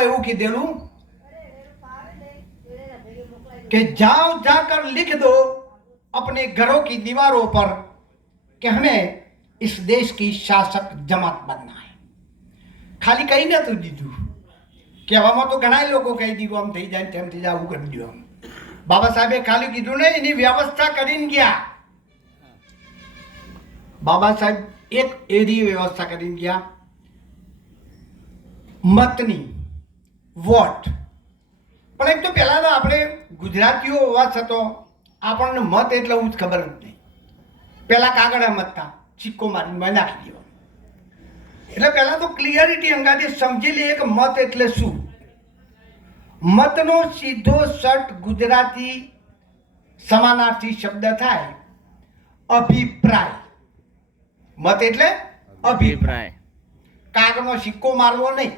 એવું કીધેલું कि जाओ जाकर लिख दो अपने घरों की दीवारों पर कि हमें इस देश की शासक जमात बनना है. खाली कहीं ना तो दीधु કહેવામાં તો ઘણા લોકો કહી દીધું આમ થઈ જાય તેમ થઈ જાય આવું કરી દીધું. બાબા સાહેબે ખાલી કીધું ને એની વ્યવસ્થા કરીને ગયા. બાબા સાહેબ એક એવી વ્યવસ્થા કરીને ગયા મતની વોટ. પણ એક તો પહેલા તો આપણે ગુજરાતીઓ હોવા છતાં આપણને મત એટલે હું જ ખબર જ નહીં. પહેલા કાગળ મતતા સિક્કો મારીને નાખી દેવા. એટલે પહેલા તો ક્લિયરિટી અંગાથી સમજી લઈએ કે મત એટલે શું. મતનો સીધો શર્ટ ગુજરાતી સમાનાર્થી શબ્દ થાય અભિપ્રાય. મત એટલે અભિપ્રાય. કાગળનો સિક્કો મારવો નહીં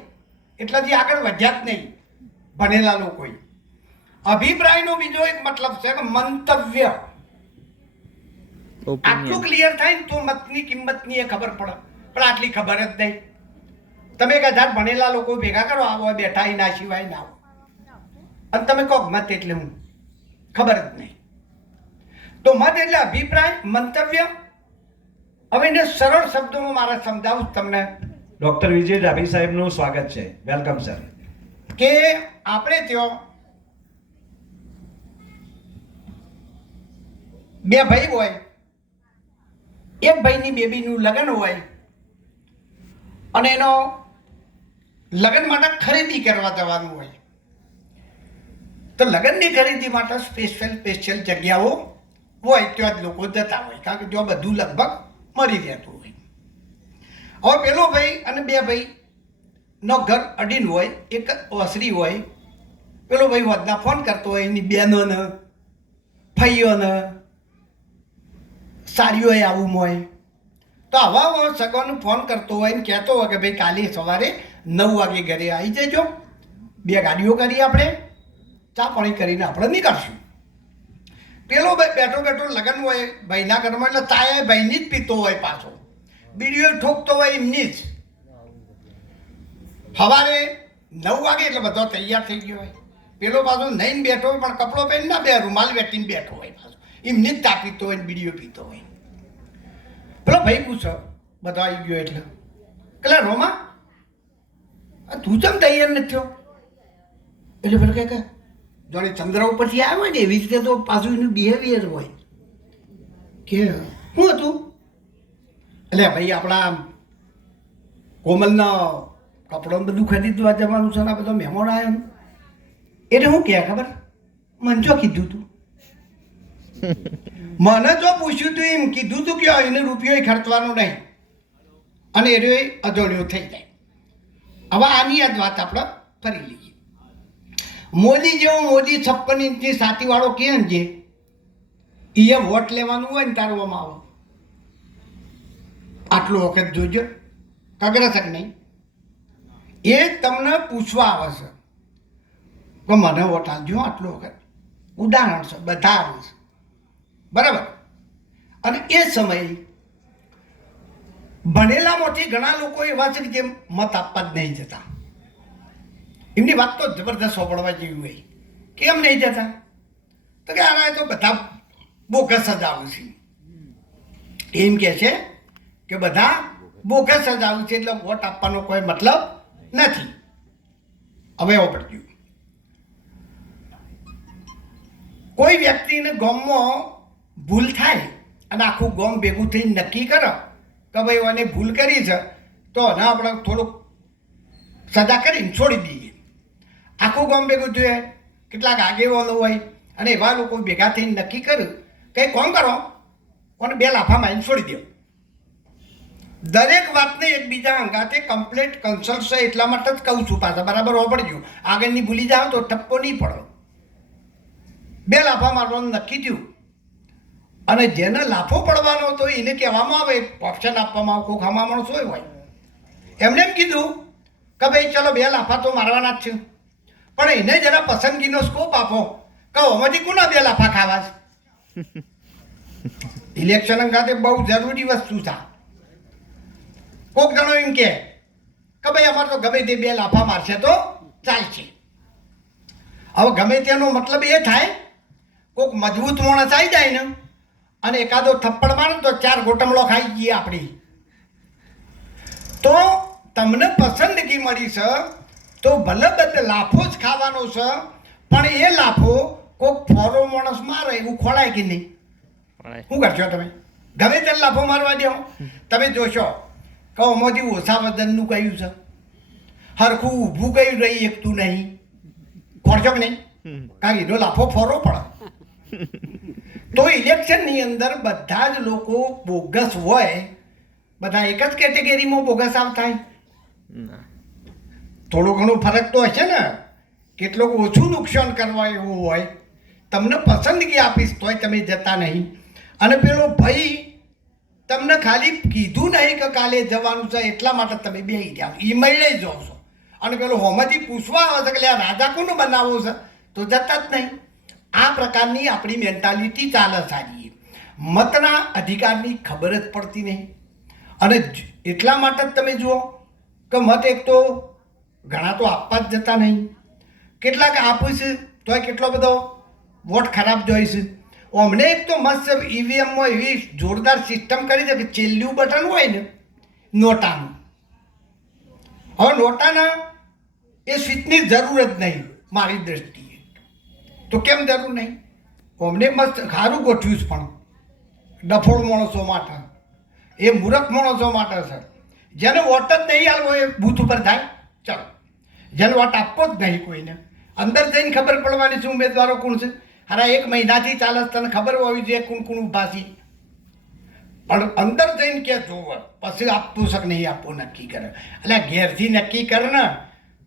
એટલાથી આગળ વધ્યા જ નહીં ભણેલા લોકોએ. અભિપ્રાયનો બીજો એક મતલબ છે કે મંતવ્ય. આટલું ક્લિયર થાય ને તો મતની કિંમતની એ ખબર પડે. પણ આટલી ખબર જ નહીં. તમે 1000 ભણેલા લોકો ભેગા કરો આવો બેઠા ના સિવાય ના આવો અને તમે કહો મત એટલે હું ખબર જ નહીં. તો મત એટલે અભિપ્રાય મંતવ્ય. હવે એને સરળ શબ્દોમાં મારે સમજાવું તમને. ડોક્ટર વિજય ડાભી સાહેબનું સ્વાગત છે. Welcome sir. કે આપણે ત્યાં બે ભાઈ હોય, એક ભાઈની બેબીનું લગ્ન હોય અને એનો લગ્ન માટે ખરીદી કરવા જવાનું હોય. તો લગ્નની ખરીદી માટે સ્પેશિયલ જગ્યાઓ હોય ત્યાં જ લોકો જતા હોય કારણ કે ત્યાં બધું લગભગ મળી રહેતું હોય. હવે પેલો ભાઈ અને બે ભાઈ નો ઘર અડીન હોય, એક ઓસરી હોય. પેલો ભાઈ વધના ફોન કરતો હોય એની બહેનોને ભાઈઓને સાડીઓએ આવું હોય. તો આવા સગોને ફોન કરતો હોય ને કહેતો હોય કે ભાઈ કાલે સવારે 9 વાગે ઘરે આવી જજો. 2 ગાડીઓ કરી આપણે ચા પાણી કરીને આપણે નીકળશું. પેલો ભાઈ બેઠો બેઠો લગ્ન હોય ભાઈના ઘરમાં એટલે ચાય ભાઈની જ પીતો હોય, પાછો બીડીઓ ઠોકતો હોય એમની જ. સવારે 9 વાગે એટલે બધો તૈયાર થઈ ગયો હોય. પેલો પાછો નહીં બેઠો હોય પણ કપડો પહેરીને ના બે રૂમાલ વેટીને બેઠો હોય, પાછો એમની જ ચા પીતો હોય બીડીઓ પીતો હોય. પેલો ભાઈ પૂછો બધો આવી ગયો એટલે પેલા રોમા તું ચમ તૈયાર નથી થયો? એટલે પેલો કે જોડે ચંદ્ર ઉપરથી આવ્યો હોય ને એવી રીતે તો પાછું એનું બિહેવિયર હોય કે શું હતું. એટલે ભાઈ આપણા કોમલના કપડો બધું ખરીદવા જવાનું છે ને આ બધો મહેમાન આવ્યો ને એટલે હું કહે ખબર મને જો કીધું તું, મને જો પૂછ્યું તું એમ કીધું તું કે એને રૂપિયો ખર્ચવાનો નહીં અને એ અજોડ્યો થઈ જાય. હવે આની જ વાત આપણે ફરી લઈએ. મોદી જેવો મોદી 56 ઇંચની છાતીવાળો કહે ને જે એ વોટ લેવાનું હોય ને તારવામાં આવે આટલો વખત જોજો કગરસ કે નહીં. એ તમને પૂછવા આવે છે કે મને વોટ આપજો આટલો વખત. ઉદાહરણ છે, બધા આવે છે બરાબર. અને એ સમયે ભણેલામાંથી ઘણા લોકો એવા છે કે જે મત આપવા જ નહીં જતા. એમની વાત તો જબરદસ્ત સાંભળવા જેવી હોય. કેમ નહીં જતા? તો કે આના તો બધા બોગસ જ આવે છે. એમ કહે છે કે બધા બોગસ જ આવે છે એટલે વોટ આપવાનો કોઈ મતલબ નથી. હવે પડ્યું કોઈ વ્યક્તિને ગામમાં ભૂલ થાય અને આખું ગામ ભેગું થઈને નક્કી કરો કે ભાઈ એને ભૂલ કરી છે તો એને આપણે થોડુંક સજા કરીને છોડી દઈએ. આખું ગામ ભેગું જોઈએ, કેટલાક આગેવાનો હોય અને એવા લોકો ભેગા થઈને નક્કી કર્યું કંઈ કોમ કરો અને 2 લાફા મારીને છોડી દો. દરેક વાતને એકબીજા અંગાતે કમ્પ્લીટ કન્સલ્ટ છે એટલા માટે જ કહું છું. પાછા બરાબર વાપરજો. આગળની ભૂલી જાઓ તો ઠપકો નહીં પડો. 2 લાફા મારવાનું નક્કી થયું અને જેને લાફો પડવાનો હતો એને કહેવામાં આવે, ઓપ્શન આપવામાં આવે. કોઈ ખામા માણસ હોય એમને એમ કીધું કે ભાઈ ચલો 2 લાફા તો મારવાના જ છે પણ એને જરા પસંદગીનો સ્કોપ આપો કે આમાંથી કોના 2 લાફા ખાવા છે. ઇલેક્શન અંગાતે બહુ જરૂરી વસ્તુ છે. કોક જણો એમ કે ભાઈ અમારે તો ગમે તે 2 લાફા મારશે તો ચાલશે. હવે ગમે તેનો મતલબ એ થાય કોઈક મજબૂત માણસ આવી જાય ને અને એકાદો થપ્પડ મારે તો 4 ગોટમડો ખાઈ જઈએ આપણી. તો તમને પસંદગી મળી છે તો ભલે બધે લાફો જ ખાવાનો છે, પણ એ લાફો કોઈક ફોરો માણસ મારે એવું ખોળાય કે નહીં? શું કરશો તમે? ગમે તેને લાફો મારવા દો. તમે જોશો કે આમાંથી ઓછા વજનનું કયું છે, હરખું ઊભું કયું રહી એકતું નહીં, ખોરશો કે નહીં? કારણ એનો લાફો ફોરો પડે. તો ઇલેક્શનની અંદર બધા જ લોકો બોગસ હોય, બધા એક જ કેટેગરીમાં બોગસ આવતા હોય? થોડો ઘણો ફરક તો હશે ને. કેટલોક ઓછું નુકસાન કરવા એવું હોય. તમને પસંદગી આપીશ તોય તમે જતા નહીં. અને પેલો ભાઈ તમને ખાલી કીધું નહીં કે કાલે જવાનું છે એટલા માટે તમે બેસી જાઓ, એ મળે જાઓ છો. અને પેલો હોમાંથી પૂછવા આવે છે કે આ રાજા કોનું બનાવવો છે, તો જતા જ નહીં. આ પ્રકારની આપણી મેન્ટાલિટી ચાલે સારી. મતના અધિકારની ખબર જ પડતી નહીં. અને એટલા માટે જ તમે જુઓ કે મત એક તો ઘણા તો આપવા જ જતા નહીં. કેટલાક આપું છે તોય કેટલો બધો વોટ ખરાબ જોઈ છે. અમને એક તો મસ્ત ઈવીએમમાં એવી જોરદાર સિસ્ટમ કરી છે કે છેલ્લું બટન હોય ને નોટાનું, હવે નોટાના એ સ્વિચની જરૂર જ નહીં મારી દ્રષ્ટિએ. તો કેમ જરૂર નહીં? અમને મસ્ત સારું ગોઠવ્યું છે, પણ ડફોળ માણસો માટે, એ મૂર્ખ માણસો માટે છે. જેને વોટ જ નહીં આવવો એ બૂથ ઉપર જાય. ચાલો, જેને વોટ આપવો જ નહીં કોઈને, અંદર જઈને ખબર પડવાની છે ઉમેદવારો કોણ છે. હારા 1 મહિનાથી ચાલે તને ખબર હોવી જોઈએ કોણ કોણ ઊભા છે, પણ અંદર જઈને કે જોવે પછી આપવું છે કે નહીં આપવું નક્કી કરે. એટલે ઘેરથી નક્કી કરે ને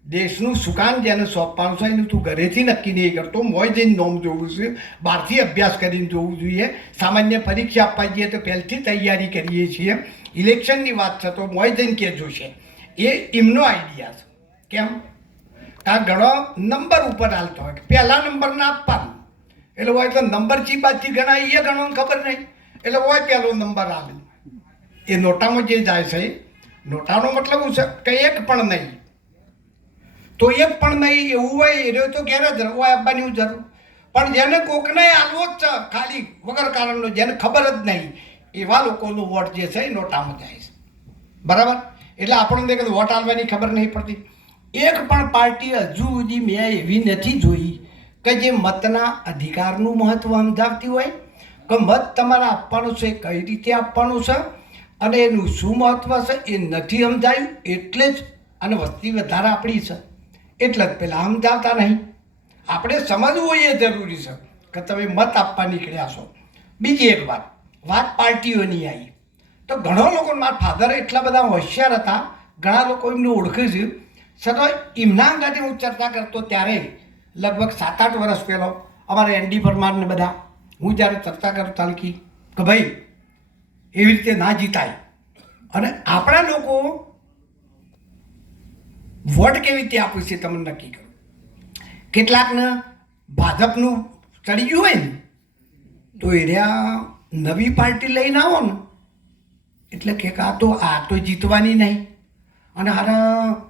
દેશનું સુકાન જેને સોંપવાનું છે એનું તું ઘરેથી નક્કી નહીં કરતો. મોય જઈને નોમ જોવું છે, બહારથી અભ્યાસ કરીને જોવું જોઈએ. સામાન્ય પરીક્ષા આપવા જઈએ તો પહેલથી તૈયારી કરીએ છીએ. ઇલેક્શનની વાત છે તો મોય જઈને કે જોશે. એ એમનો આઈડિયા છે. કેમ? કારણ ઘણો નંબર ઉપર હાલતો હોય, પહેલા નંબરના આપવાનું એટલે હોય તો નંબર ચીબાથી ઘણા એ ગણવાનું ખબર નહીં એટલે હોય પહેલો નંબર આવે. એ નોટામાં જે જાય છે, નોટાનો મતલબ શું છે કે એક પણ નહીં, તો એક પણ નહીં એવું હોય એ તો ઘેર જ હોય આપવાની જરૂર. પણ જેને કોકને આલવો જ છે ખાલી વગર કારણનો, જેને ખબર જ નહીં, એવા લોકોનો વોટ જે છે એ નોટામાં જાય છે. બરાબર? એટલે આપણને કદાચ વોટ આલવાની ખબર નહીં પડતી. એક પણ પાર્ટી હજુ સુધી મેં એવી નથી જોઈ કે જે મતના અધિકારનું મહત્ત્વ સમજાવતી હોય કે મત તમારે આપવાનું છે, કઈ રીતે આપવાનું છે અને એનું શું મહત્ત્વ છે એ નથી સમજાયું. એટલે જ અને વસ્તી વધારે આપણી છે એટલે જ પહેલાં સમજાવતા નહીં. આપણે સમજવું એ જરૂરી છે કે તમે મત આપવા નીકળ્યા છો. બીજી એક વાત પાર્ટીઓની આવી તો ઘણા લોકો, મારા ફાધર એટલા બધા હોશિયાર હતા, ઘણા લોકો એમને ઓળખે છે. છતાં એમના અંગાથી હું ચર્ચા કરતો ત્યારે લગભગ 7-8 વર્ષ પહેલો અમારે ND પરમારને બધા હું જ્યારે ચર્ચા કરતો તાલકી કે ભાઈ એવી રીતે ના જીતાય અને આપણા લોકો વોટ કેવી રીતે આપવું છે તમને નક્કી કરો. કેટલાકને ભાજપનું ચડી ગયું હોય ને તો એરિયા નવી પાર્ટી લઈને આવો ને એટલે કે આ તો જીતવાની નહીં, અને હારા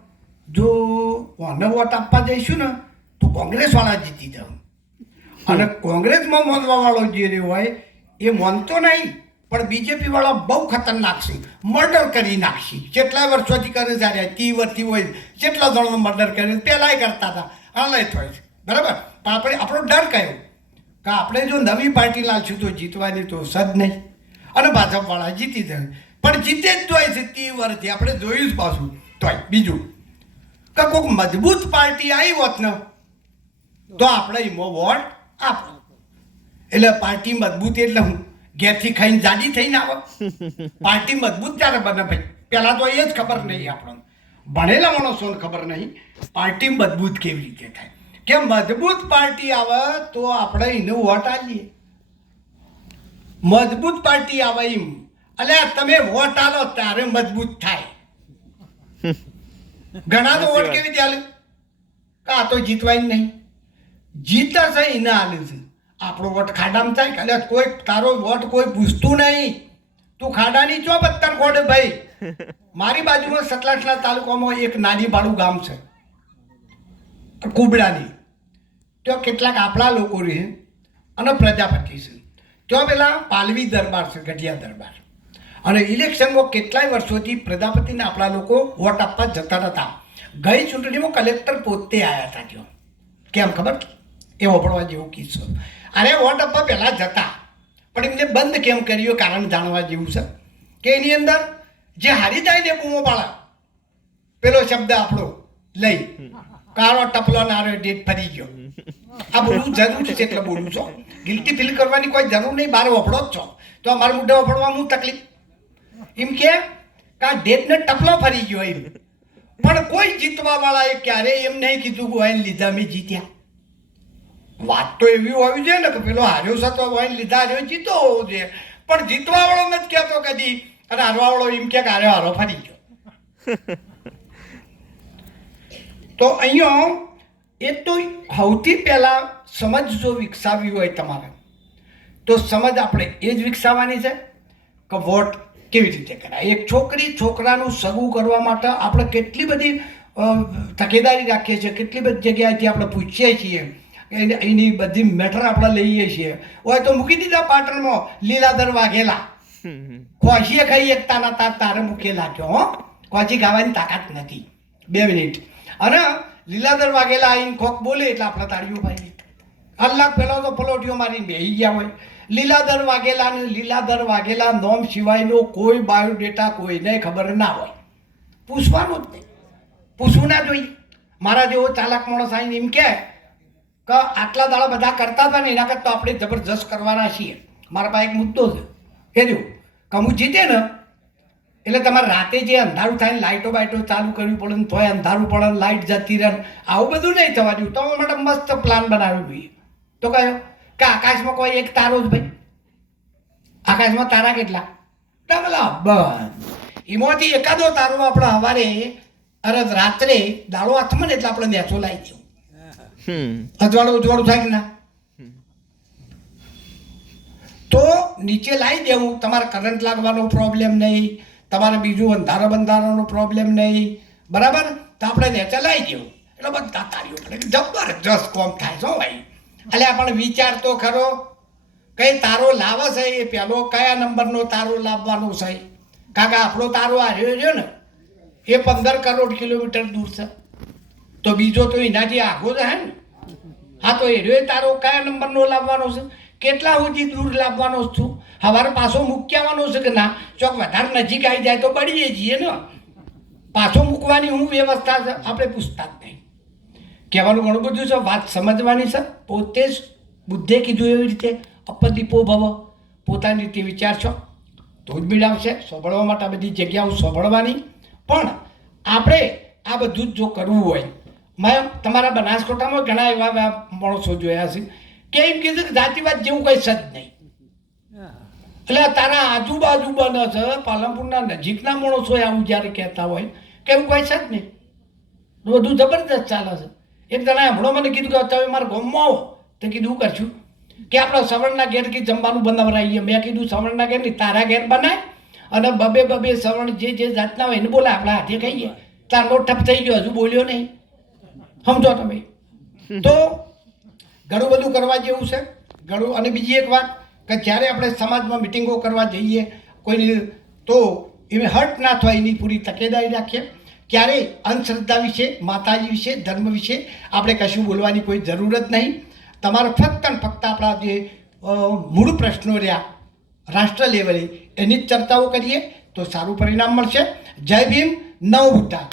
જો કોને વોટ આપવા જઈશું ને તો કોંગ્રેસવાળા જીતી જાવ. અને કોંગ્રેસમાં મોનવાવાળો જે રહ્યો હોય એ મોનતો નહીં, પણ બીજેપી વાળા બહુ ખતરનાક છે, મર્ડર કરી નાખશે. કેટલા વર્ષોથી કરે છે, 30 વર્ષથી હોય કેટલા જણનો મર્ડર કરે, પહેલાંય કરતા હતા, હાલે થાય છે. બરાબર? પણ આપણો ડર કયો કે આપણે જો નવી પાર્ટી લાવશું તો જીતવાની તો સદ નહીં, અને ભાજપવાળા જીતી જાય. પણ જીતે જ જોઈએ છે 30 વર્ષથી, આપણે જોયું જ પાછું. તોય બીજું કે કોઈક મજબૂત પાર્ટી આવી હોત ને તો આપણે એમાં વોટ આપો. એટલે પાર્ટી મજબૂત એટલે હું ઘેરથી ખાઈને જાડી થઈને આવે? પાર્ટી મજબૂત ત્યારે બને ભાઈ, પહેલાં તો એ જ ખબર નહીં આપણને, ભણેલા માણસોને ખબર નહીં પાર્ટી મજબૂત કેવી રીતે થાય. કે મજબૂત પાર્ટી આવે તો આપણે એને વોટ આપીએ. મજબૂત પાર્ટી આવે એમ એટલે તમે વોટ આલો ત્યારે મજબૂત થાય. ઘણા તો વોટ કેવી રીતે હાલે કે આ તો જીતવાય નહીં, જીતા છે એને હાલે છે. આપણો વોટ ખાડામાં થાય કે એટલે કોઈ તારો વોટ કોઈ પૂછતું નહીં, તું ખાડાની ચો પત્તર ખોડે ભાઈ. મારી બાજુમાં સતલાસણા તાલુકામાં એક નાની બાળું ગામ છે, કુબડાની ત્યાં કેટલાક આપણા લોકો રહે અને પ્રજાપતિ છે. ત્યાં પેલા પાલવી દરબાર છે, ગઢિયા દરબાર. અને ઇલેક્શનમાં કેટલાય વર્ષોથી પ્રજાપતિના આપણા લોકો વોટ આપવા જતા હતા. ગઈ ચૂંટણીમાં કલેક્ટર પોતે આવ્યા હતા ત્યાં. કેમ ખબર? એ વપડવા જેવું કિસ્સો. અને વોટ આપવા પહેલાં જતા, પણ એમને બંધ કેમ કર્યું કારણ જાણવા જેવું છે કે એની અંદર જે હારી જાય ને બૂમો પાડા, પેલો શબ્દ આપણો લઈ કાળો ટપલો નારો ડેટ ફરી ગયો. આ બોલવું જરૂર છે એટલે બોલું છો. ગિલ્ટી ફીલ કરવાની કોઈ જરૂર નહીં, બહાર વપડો જ છો તો અમારા મોઢે વપડવા હું તકલીફ. એમ કે આ ડેટને ટપલો ફરી ગયો એમ. પણ કોઈ જીતવા વાળાએ ક્યારેય એમ નહીં કીધું કે વાઈન લીધા મેં જીત્યા. વાત તો એવી હોવી જોઈએ ને કે પેલો હાર્યો છે તો વાઈન લીધા હાર્યો જીતો હોવો જોઈએ, પણ જીતવા વાળો નથી કહેતો કદી, અને હારવા વાળો એમ કે હાર્યો હારો ફરી ગયો. તો અહીંયા એક તો સૌથી પહેલાં સમજ જો વિકસાવવી હોય તમારે, તો સમજ આપણે એ જ વિકસાવવાની છે કે વોટ કેવી રીતે કરાય. એક છોકરી છોકરાનું સગું કરવા માટે આપણે કેટલી બધી તકેદારી રાખીએ છીએ, કેટલી બધી જગ્યાએથી આપણે પૂછીએ છીએ, એની બધી મેટર આપણે લઈએ છીએ. હોય તો મૂકી દીધા પાટણમાં લીલાધર વાઘેલા, ખોશીએ ખાઈ એકતા નતા તારે મૂકેલા છો. ખોશી ખાવાની તાકાત નથી. 2 મિનિટ. અને લીલાધર વાઘેલા આવીને ખોખ બોલે એટલે આપણે તાળીઓ પાડીએ. કલાક પહેલાં તો પલોટીઓ મારીને બેસી ગયા હોય. લીલાધર વાઘેલા નોમ સિવાયનો કોઈ બાયોડેટા કોઈને ખબર ના હોય. પૂછવાનું જ નહીં, પૂછવું ના જોઈએ. મારા જેવો ચાલાક માણસ આવીને એમ કહે કે આટલા દાડા બધા કરતા હતા ને એના કરતાં તો આપણે જબરજસ્ત કરવાના છીએ. મારા પાસે એક મુદ્દો છે એ રહ્યો કે હું જીતે ને એટલે તમારે રાતે જે અંધારું થાય ને લાઇટો બાઇટો ચાલુ કરવી પડે ને તોય અંધારું પડે ને લાઇટ જતી રહે, આવું બધું નહીં થવા દઉં. તો માટે મસ્ત પ્લાન બનાવ્યો જોઈએ. તો કયો કે આકાશમાં કોઈ એક તારો જ ભાઈ, આકાશમાં તારા કેટલા? ડબલા બસ. એમાંથી એકાદો તારો આપણે સવારે અરે રાત્રે દાડો હાથમાં ને એટલે આપણે નેચો લાવી દઉં. અજવાળું ઉજવાળું થાય કે ના? તો નીચે લાવી દેવું. તમારે કરંટ લાગવાનો પ્રોબ્લેમ નહીં, તમારે બીજું અંધારો બંધારાનો પ્રોબ્લેમ નહીં, બરાબર? તો આપણે નેચે લાવી દેવું એટલે બધા તારીઓ પડે. જબરજસ્ત કોમ થાય છો ભાઈ. એટલે આપણે વિચાર તો ખરો કઈ તારો લાવે છે એ પહેલો કયા નંબરનો તારો લાવવાનો છે. કારણ કે આપણો તારો હાર્યો છે ને એ 15 કરોડ કિલોમીટર દૂર છે, તો બીજો તો એનાથી આગો છે ને. હા, તો એ તારો કયા નંબરનો લાવવાનો છે, કેટલા સુધી દૂર લાવવાનો છું, સવારે પાછો મૂકી આવવાનો છે કે ના, ચોક વધારે નજીક આવી જાય તો બળીએ જઈએ ને. પાછો મૂકવાની હું વ્યવસ્થા છે આપણે પૂછતા જ નહીં. કહેવાનું ઘણું બધું છે, વાત સમજવાની છે. પોતે જ બુદ્ધે કીધું એવી રીતે અપદીપો ભવ, પોતાની રીતે વિચારશો તો જ બીડાવશે. સોંભળવા માટે આ બધી જગ્યાઓ સોંભળવાની. પણ આપણે આ બધું જ જો કરવું હોય, મેં તમારા બનાસકાંઠામાં ઘણા એવા માણસો જોયા છે કે એમ કીધું કે જાતિવાદ જેવું કંઈ સજ નહીં. એટલે તારા આજુબાજુ બને છે પાલનપુરના નજીકના માણસો આવું જ્યારે કહેતા હોય કે એવું કંઈ સજ નહીં, બધું જબરદસ્ત ચાલે છે. એક જણાએ હમણાં મને કીધું કે તમે મારા ગામમાં આવો, તો કીધું કરશું કે આપણે સવર્ણના ઘેર કે જમવાનું બનાવરાઈએ. મેં કીધું સવર્ણના ઘેર નહીં, તારા ઘેર બનાય અને બબે સવર્ણ જે જાતના હોય એને બોલે, આપણે હાથે ખાઈએ. તારનો ઠપ થઈ ગયો, હજુ બોલ્યો નહીં. સમજો તમે? તો ઘણું બધું કરવા જેવું છે, ઘણું. અને બીજી એક વાત કે જ્યારે આપણે સમાજમાં મિટિંગો કરવા જઈએ કોઈની, તો એ હર્ટ ના થાય એની પૂરી તકેદારી રાખીએ. ક્યારેય અંધશ્રદ્ધા વિશે, માતાજી વિશે, ધર્મ વિશે આપણે કશું બોલવાની કોઈ જરૂર જ નહીં. તમારે ફક્ત ને ફક્ત આપણા જે મૂળ પ્રશ્નો રહ્યા રાષ્ટ્ર લેવલે એની જ ચર્ચાઓ કરીએ તો સારું પરિણામ મળશે. જય ભીમ, નવ ભૂટાન.